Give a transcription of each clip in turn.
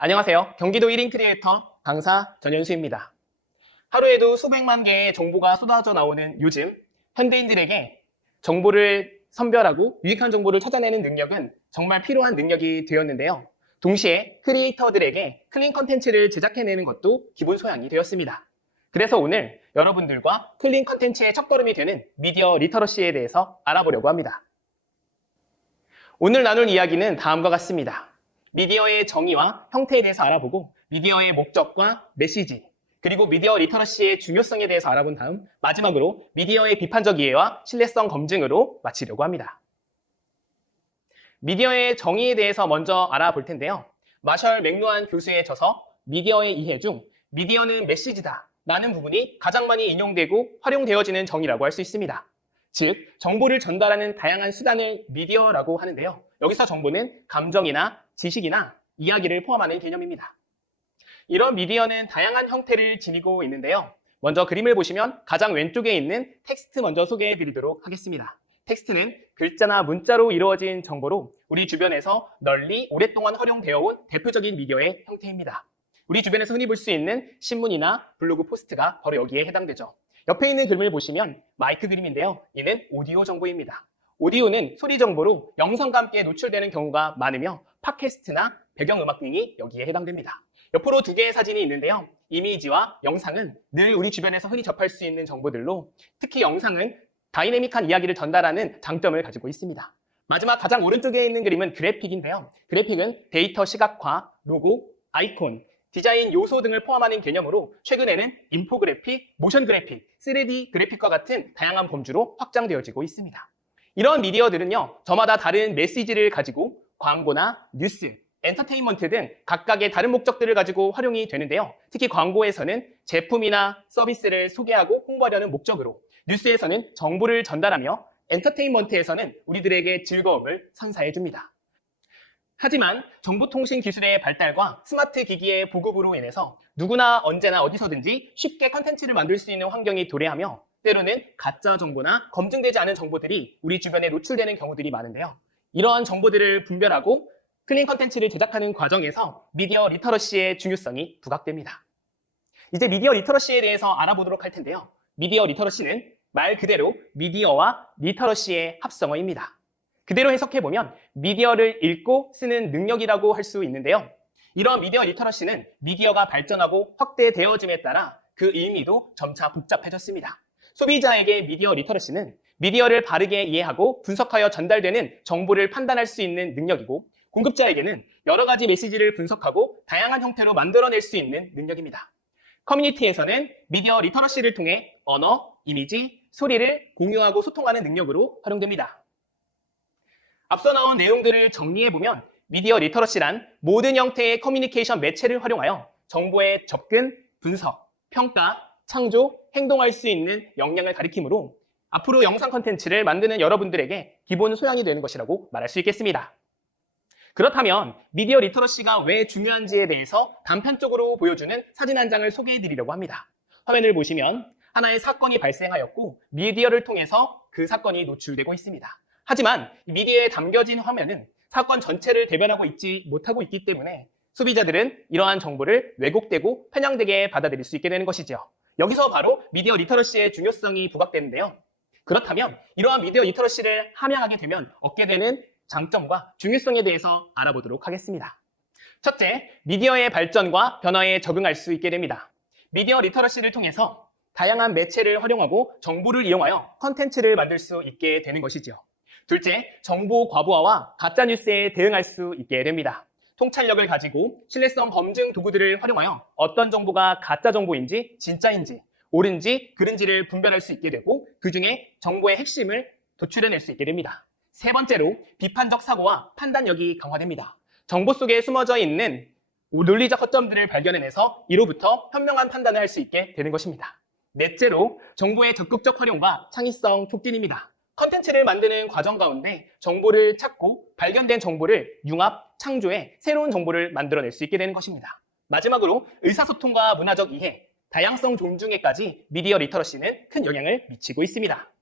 안녕하세요. 경기도 1인 크리에이터 강사 전현수입니다. 하루에도 수백만 개의 정보가 쏟아져 나오는 요즘 현대인들에게 정보를 선별하고 유익한 정보를 찾아내는 능력은 정말 필요한 능력이 되었는데요. 동시에 크리에이터들에게 클린 컨텐츠를 제작해내는 것도 기본 소양이 되었습니다. 그래서 오늘 여러분들과 클린 컨텐츠의 첫걸음이 되는 미디어 리터러시에 대해서 알아보려고 합니다. 오늘 나눌 이야기는 다음과 같습니다. 미디어의 정의와 형태에 대해서 알아보고 미디어의 목적과 메시지, 그리고 미디어 리터러시의 중요성에 대해서 알아본 다음 마지막으로 미디어의 비판적 이해와 신뢰성 검증으로 마치려고 합니다. 미디어의 정의에 대해서 먼저 알아볼 텐데요. 마셜 맥루한 교수의 저서 미디어의 이해 중 미디어는 메시지다 라는 부분이 가장 많이 인용되고 활용되어지는 정의라고 할 수 있습니다. 즉, 정보를 전달하는 다양한 수단을 미디어라고 하는데요. 여기서 정보는 감정이나 지식이나 이야기를 포함하는 개념입니다. 이런 미디어는 다양한 형태를 지니고 있는데요. 먼저 그림을 보시면 가장 왼쪽에 있는 텍스트 먼저 소개해 드리도록 하겠습니다. 텍스트는 글자나 문자로 이루어진 정보로 우리 주변에서 널리 오랫동안 활용되어 온 대표적인 미디어의 형태입니다. 우리 주변에서 흔히 볼 수 있는 신문이나 블로그 포스트가 바로 여기에 해당되죠. 옆에 있는 그림을 보시면 마이크 그림인데요. 이는 오디오 정보입니다. 오디오는 소리 정보로 영상과 함께 노출되는 경우가 많으며 팟캐스트나 배경음악 등이 여기에 해당됩니다. 옆으로 두 개의 사진이 있는데요. 이미지와 영상은 늘 우리 주변에서 흔히 접할 수 있는 정보들로 특히 영상은 다이내믹한 이야기를 전달하는 장점을 가지고 있습니다. 마지막 가장 오른쪽에 있는 그림은 그래픽인데요. 그래픽은 데이터 시각화, 로고, 아이콘, 디자인 요소 등을 포함하는 개념으로 최근에는 인포그래픽, 모션 그래픽, 3D 그래픽과 같은 다양한 범주로 확장되어지고 있습니다. 이런 미디어들은요, 저마다 다른 메시지를 가지고 광고나 뉴스, 엔터테인먼트 등 각각의 다른 목적들을 가지고 활용이 되는데요. 특히 광고에서는 제품이나 서비스를 소개하고 홍보하려는 목적으로, 뉴스에서는 정보를 전달하며 엔터테인먼트에서는 우리들에게 즐거움을 선사해줍니다. 하지만 정보통신 기술의 발달과 스마트 기기의 보급으로 인해서 누구나 언제나 어디서든지 쉽게 컨텐츠를 만들 수 있는 환경이 도래하며 때로는 가짜 정보나 검증되지 않은 정보들이 우리 주변에 노출되는 경우들이 많은데요. 이러한 정보들을 분별하고 클린 컨텐츠를 제작하는 과정에서 미디어 리터러시의 중요성이 부각됩니다. 이제 미디어 리터러시에 대해서 알아보도록 할 텐데요. 미디어 리터러시는 말 그대로 미디어와 리터러시의 합성어입니다. 그대로 해석해보면 미디어를 읽고 쓰는 능력이라고 할 수 있는데요. 이러한 미디어 리터러시는 미디어가 발전하고 확대되어짐에 따라 그 의미도 점차 복잡해졌습니다. 소비자에게 미디어 리터러시는 미디어를 바르게 이해하고 분석하여 전달되는 정보를 판단할 수 있는 능력이고, 공급자에게는 여러 가지 메시지를 분석하고 다양한 형태로 만들어낼 수 있는 능력입니다. 커뮤니티에서는 미디어 리터러시를 통해 언어, 이미지, 소리를 공유하고 소통하는 능력으로 활용됩니다. 앞서 나온 내용들을 정리해보면 미디어 리터러시란 모든 형태의 커뮤니케이션 매체를 활용하여 정보의 접근, 분석, 평가, 창조, 행동할 수 있는 역량을 가리키므로 앞으로 영상 컨텐츠를 만드는 여러분들에게 기본 소양이 되는 것이라고 말할 수 있겠습니다. 그렇다면 미디어 리터러시가 왜 중요한지에 대해서 단편적으로 보여주는 사진 한 장을 소개해드리려고 합니다. 화면을 보시면 하나의 사건이 발생하였고 미디어를 통해서 그 사건이 노출되고 있습니다. 하지만 미디어에 담겨진 화면은 사건 전체를 대변하고 있지 못하고 있기 때문에 소비자들은 이러한 정보를 왜곡되고 편향되게 받아들일 수 있게 되는 것이죠. 여기서 바로 미디어 리터러시의 중요성이 부각되는데요. 그렇다면 이러한 미디어 리터러시를 함양하게 되면 얻게 되는 장점과 중요성에 대해서 알아보도록 하겠습니다. 첫째, 미디어의 발전과 변화에 적응할 수 있게 됩니다. 미디어 리터러시를 통해서 다양한 매체를 활용하고 정보를 이용하여 컨텐츠를 만들 수 있게 되는 것이죠. 둘째, 정보 과부하와 가짜뉴스에 대응할 수 있게 됩니다. 통찰력을 가지고 신뢰성 검증 도구들을 활용하여 어떤 정보가 가짜 정보인지 진짜인지 옳은지 그른지를 분별할 수 있게 되고 그중에 정보의 핵심을 도출해낼 수 있게 됩니다. 세 번째로 비판적 사고와 판단력이 강화됩니다. 정보 속에 숨어져 있는 논리적 허점들을 발견해내서 이로부터 현명한 판단을 할 수 있게 되는 것입니다. 넷째로 정보의 적극적 활용과 창의성 촉진입니다. 컨텐츠를 만드는 과정 가운데 정보를 찾고 발견된 정보를 융합, 창조해 새로운 정보를 만들어낼 수 있게 되는 것입니다. 마지막으로 의사소통과 문화적 이해, 다양성 존중에까지 미디어 리터러시는 큰 영향을 미치고 있습니다.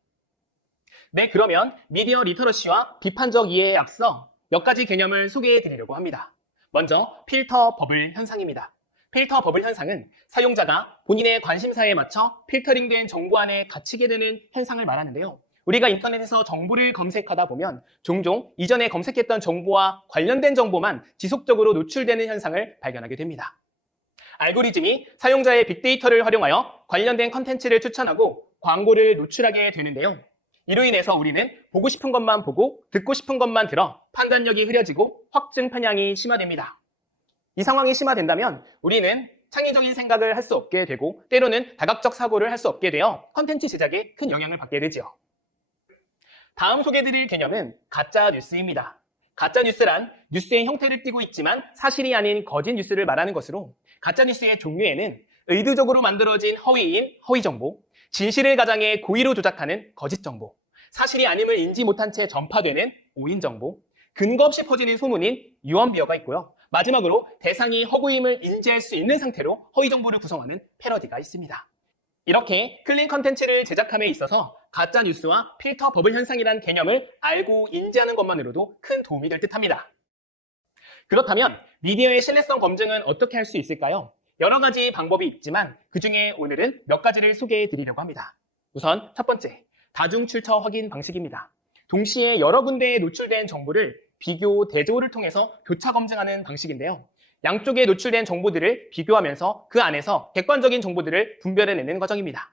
네, 그러면 미디어 리터러시와 비판적 이해에 앞서 몇 가지 개념을 소개해 드리려고 합니다. 먼저 필터 버블 현상입니다. 필터 버블 현상은 사용자가 본인의 관심사에 맞춰 필터링된 정보 안에 갇히게 되는 현상을 말하는데요. 우리가 인터넷에서 정보를 검색하다 보면 종종 이전에 검색했던 정보와 관련된 정보만 지속적으로 노출되는 현상을 발견하게 됩니다. 알고리즘이 사용자의 빅데이터를 활용하여 관련된 컨텐츠를 추천하고 광고를 노출하게 되는데요. 이로 인해서 우리는 보고 싶은 것만 보고 듣고 싶은 것만 들어 판단력이 흐려지고 확증 편향이 심화됩니다. 이 상황이 심화된다면 우리는 창의적인 생각을 할 수 없게 되고 때로는 다각적 사고를 할 수 없게 되어 컨텐츠 제작에 큰 영향을 받게 되죠. 다음 소개해드릴 개념은 가짜 뉴스입니다. 가짜 뉴스란 뉴스의 형태를 띠고 있지만 사실이 아닌 거짓 뉴스를 말하는 것으로 가짜 뉴스의 종류에는 의도적으로 만들어진 허위인 허위정보, 진실을 가장해 고의로 조작하는 거짓정보, 사실이 아님을 인지 못한 채 전파되는 오인정보, 근거 없이 퍼지는 소문인 유언비어가 있고요. 마지막으로 대상이 허구임을 인지할 수 있는 상태로 허위정보를 구성하는 패러디가 있습니다. 이렇게 클린 컨텐츠를 제작함에 있어서 가짜 뉴스와 필터 버블 현상이란 개념을 알고 인지하는 것만으로도 큰 도움이 될 듯합니다. 그렇다면 미디어의 신뢰성 검증은 어떻게 할 수 있을까요? 여러 가지 방법이 있지만 그중에 오늘은 몇 가지를 소개해 드리려고 합니다. 우선 첫 번째, 다중 출처 확인 방식입니다. 동시에 여러 군데에 노출된 정보를 비교, 대조를 통해서 교차 검증하는 방식인데요. 양쪽에 노출된 정보들을 비교하면서 그 안에서 객관적인 정보들을 분별해내는 과정입니다.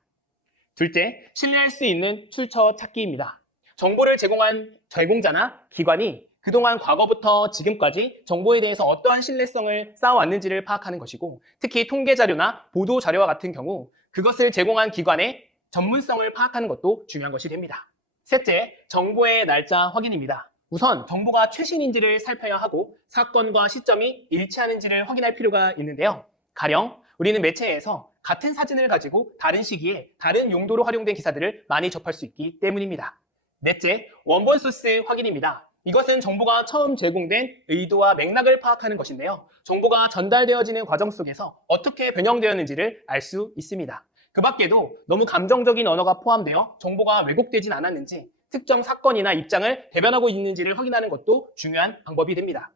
둘째, 신뢰할 수 있는 출처 찾기입니다. 정보를 제공한 제공자나 기관이 그동안 과거부터 지금까지 정보에 대해서 어떠한 신뢰성을 쌓아왔는지를 파악하는 것이고, 특히 통계 자료나 보도 자료와 같은 경우 그것을 제공한 기관의 전문성을 파악하는 것도 중요한 것이 됩니다. 셋째, 정보의 날짜 확인입니다. 우선 정보가 최신인지를 살펴야 하고 사건과 시점이 일치하는지를 확인할 필요가 있는데요. 가령 우리는 매체에서 같은 사진을 가지고 다른 시기에 다른 용도로 활용된 기사들을 많이 접할 수 있기 때문입니다. 넷째, 원본 소스 확인입니다. 이것은 정보가 처음 제공된 의도와 맥락을 파악하는 것인데요. 정보가 전달되어지는 과정 속에서 어떻게 변형되었는지를 알 수 있습니다. 그 밖에도 너무 감정적인 언어가 포함되어 정보가 왜곡되진 않았는지, 특정 사건이나 입장을 대변하고 있는지를 확인하는 것도 중요한 방법이 됩니다.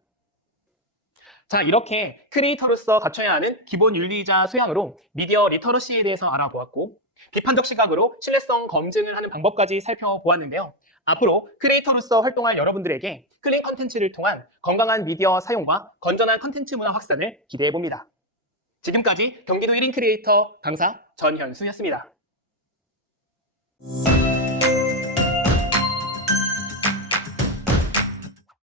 자, 이렇게 크리에이터로서 갖춰야 하는 기본 윤리이자 소양으로 미디어 리터러시에 대해서 알아보았고, 비판적 시각으로 신뢰성 검증을 하는 방법까지 살펴보았는데요. 앞으로 크리에이터로서 활동할 여러분들에게 클린 컨텐츠를 통한 건강한 미디어 사용과 건전한 컨텐츠 문화 확산을 기대해봅니다. 지금까지 경기도 1인 크리에이터 강사 전현수였습니다.